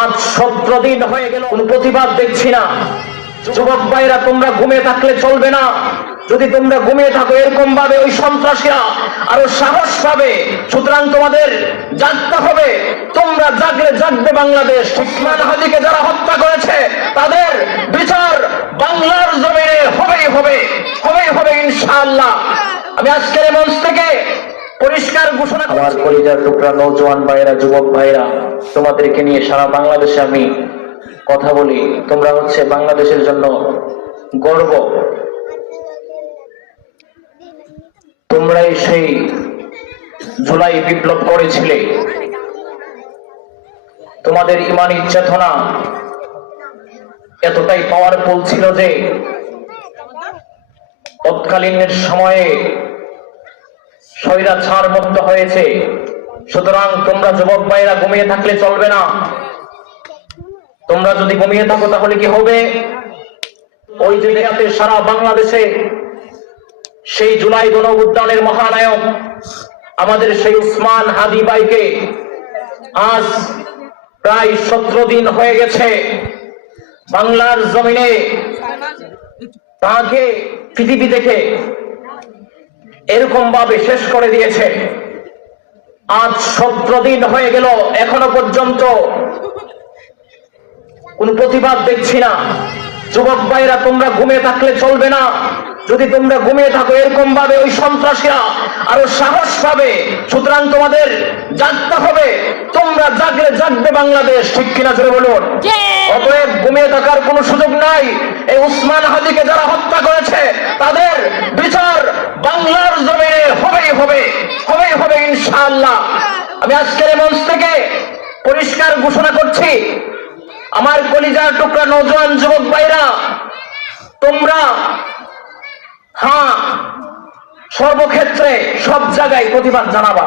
আজ 17 দিন হয়ে গেল, কোন প্রতিবাদ দেখছি না। যুবক ভাইরা, তোমরা ঘুমিয়ে থাকলে চলবে না। যদি তোমরা ঘুমিয়ে থাকো, এরকম ভাবে ওই সন্ত্রাসীরা আরো সাহস পাবে। সুতরাং তোমাদের জাগতে হবে। তোমরা জাগলে জাগবে বাংলাদেশ। উসমান হাদিকে যারা হত্যা করেছে তাদের বিচার বাংলার জমিনে হবেই হবে ইনশাআল্লাহ। আমি আজকের মঞ্চ থেকে পরিষ্কার ঘোষণা, আমার কলিজার টুকরা নওজোয়ান ভাইরা, যুবক ভাইরা, তোমাদেরকে নিয়ে সারা বাংলাদেশে আমি কথা বলি। তোমরা হচ্ছে বাংলাদেশের জন্য গর্ব। তোমরাই সেই জুলাই বিপ্লব করেছিলে। তোমাদের ইমানি চেতনা এতটাই পাওয়ারফুল ছিল যে তৎকালীনের সময়ে স্বৈরাচার মুক্ত হয়েছে। সুতরাং তোমরা যুবক ভাইরা ঘুমিয়ে থাকলে চলবে না। তোমরা যদি ঘুমিয়ে থাকো তাহলে কি হবে? ওই জায়গাতে সারা বাংলাদেশে সেই জুলাই গণঅভ্যুত্থানের মহানায়ক আমাদের সেই উসমান হাদি ভাইকে আজ প্রায় 17 দিন হয়ে গেছে বাংলার জমিনে তাকে পৃথিবী থেকে এরকম ভাবে শেষ করে দিয়েছে। আজ 17 দিন হয়ে গেল, এখনো পর্যন্ত কোন প্রতিবাদ দেখছি না। যুবক ভাইরা, তোমরা ঘুমিয়ে থাকলে চলবে না। যদি তোমরা ঘুমিয়ে থাকো, এরকম ভাবে ওই সন্ত্রাসীরা আরো সাহস পাবে। সুতরাং তোমাদের জাগতে হবে। তোমরা জাগলে জাগবে বাংলাদেশ। ঠিক কিনা জোরে বলুন। অতএব ঘুমিয়ে থাকার কোনো সুযোগ নাই। এই উসমান হাদিকে যারা হত্যা করেছে তাদের বিচার বাংলার জমিনে হবেই হবে ইনশাআল্লাহ। আমি আজকের মঞ্চ থেকে পরিষ্কার ঘোষণা করছি, আমার কলিজার টুকরা নওজোয়ান যুবক ভাইরা, তোমরা সর্বক্ষেত্রে সব জায়গায় প্রতিবাদ জানাবা।